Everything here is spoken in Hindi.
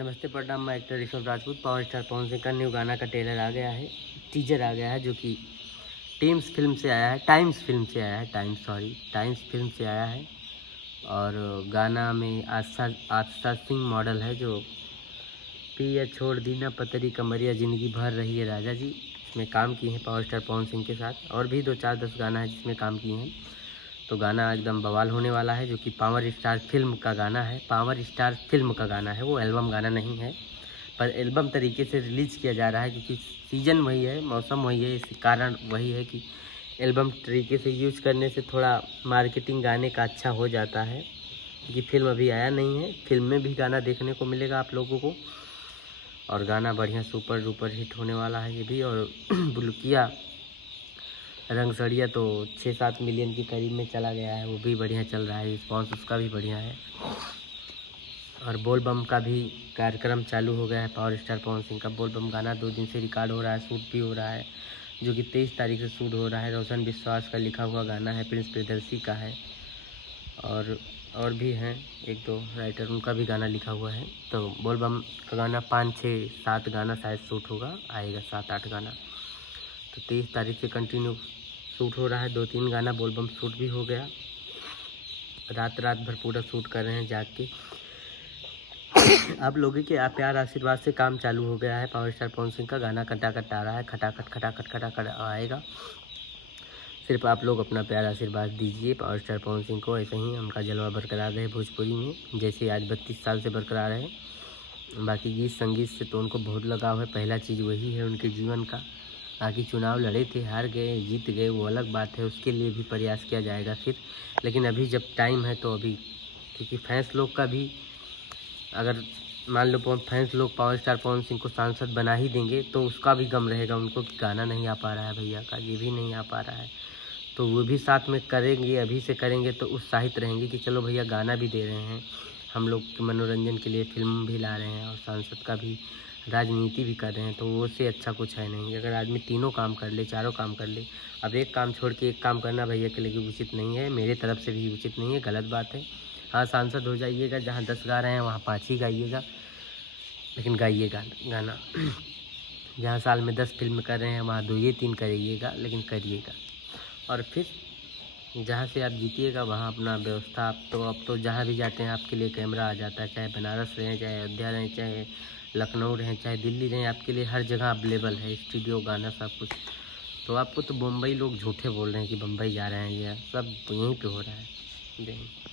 नमस्ते प्रणाम, मैं actor Rishabh Rajput. Power star Pawan Singh का न्यू गाना का टेलर आ गया है, टीजर आ गया है, जो कि टाइम्स फिल्म से आया है। और गाना में आस्था सिंह मॉडल है, जो पिया छोड़ दी ना पतरी कमरिया जिंदगी भर रही है राजा जी, इसमें काम किए हैं पावर स्टार पवन सिंह के साथ। और भी 2-4-10 गाना है जिसमें काम किए हैं। तो गाना एकदम बवाल होने वाला है, जो कि पावर स्टार फिल्म का गाना है। पावर स्टार फिल्म का गाना है, वो एल्बम गाना नहीं है, पर एल्बम तरीके से रिलीज़ किया जा रहा है, क्योंकि सीज़न वही है, मौसम वही है। इस कारण वही है कि एल्बम तरीके से यूज़ करने से थोड़ा मार्केटिंग गाने का अच्छा हो जाता है, क्योंकि फिल्म अभी आया नहीं है। फिल्म में भी गाना देखने को मिलेगा आप लोगों को, और गाना बढ़िया सुपर डुपर हिट होने वाला है ये भी। और बुलकिया रंगसड़िया तो 6-7 मिलियन के करीब में चला गया है, वो भी बढ़िया चल रहा है, रिस्पॉन्स उसका भी बढ़िया है। और बोल बम का भी कार्यक्रम चालू हो गया है। पावर स्टार पवन सिंह का बोल बम गाना 2 दिन से रिकॉर्ड हो रहा है, शूट भी हो रहा है, जो कि 23 तारीख से शूट हो रहा है। रोशन विश्वास का लिखा हुआ गाना है, प्रिंस प्रियदर्शी का है, और भी हैं 1-2 राइटर, उनका भी गाना लिखा हुआ है। तो बोल बम का गाना 5-6-7 गाना शायद शूट होगा, आएगा 7-8 गाना। तो 23 तारीख से कंटिन्यू शूट हो रहा है। 2-3 गाना बोल बम शूट भी हो गया, रात भर पूरा शूट कर रहे हैं जाग के। आप लोगों के प्यार आशीर्वाद से काम चालू हो गया है। पावर स्टार पवन सिंह का गाना खटाखट आ रहा है, खटाखट आएगा। सिर्फ आप लोग अपना प्यार आशीर्वाद दीजिए पावर स्टार पवन सिंह को, ऐसे ही उनका जलवा बरकरार रहे भोजपुरी में, जैसे आज 32 साल से बरकरार है। बाकी गीत संगीत से तो उनको बहुत लगाव है, पहला चीज़ वही है उनके जीवन का। बाकी चुनाव लड़े थे, हार गए, जीत गए, वो अलग बात है, उसके लिए भी प्रयास किया जाएगा फिर। लेकिन अभी जब टाइम है तो अभी, क्योंकि फैंस लोग का भी, अगर मान लो फैंस लोग पावर स्टार पवन सिंह को सांसद बना ही देंगे तो उसका भी गम रहेगा उनको कि गाना नहीं आ पा रहा है भैया का, ये भी नहीं आ पा रहा है। तो वो भी साथ में करेंगे, अभी से करेंगे तो उत्साहित रहेंगे कि चलो भैया गाना भी दे रहे हैं, हम लोग के मनोरंजन के लिए फिल्म भी ला रहे हैं, और सांसद का भी राजनीति भी कर रहे हैं। तो वो से अच्छा कुछ है नहीं। अगर आदमी तीनों काम कर ले, चारों काम कर ले, अब एक काम छोड़ के एक काम करना भैया के लिए उचित नहीं है, मेरे तरफ से भी उचित नहीं है, गलत बात है। हाँ, सांसद हो जाइएगा, जहाँ 10 गा रहे हैं वहाँ 5 ही गाइएगा, लेकिन गाइएगा गाना। जहाँ साल में 10 फिल्म कर रहे हैं वहाँ 2 या 3 करिएगा, लेकिन करिएगा। और फिर जहाँ से आप जीतिएगा वहाँ अपना व्यवस्था, अब तो जहाँ भी जाते हैं आपके लिए कैमरा आ जाता है, चाहे बनारस रहें, चाहे अयोध्या रहें, चाहे लखनऊ रहें, चाहे दिल्ली रहें, आपके लिए हर जगह अवेलेबल है स्टूडियो, गाना, सब कुछ। तो आपको तो मुंबई लोग झूठे बोल रहे हैं कि बम्बई जा रहे हैं, ये सब यहीं पे हो रहा है। जय हिंद।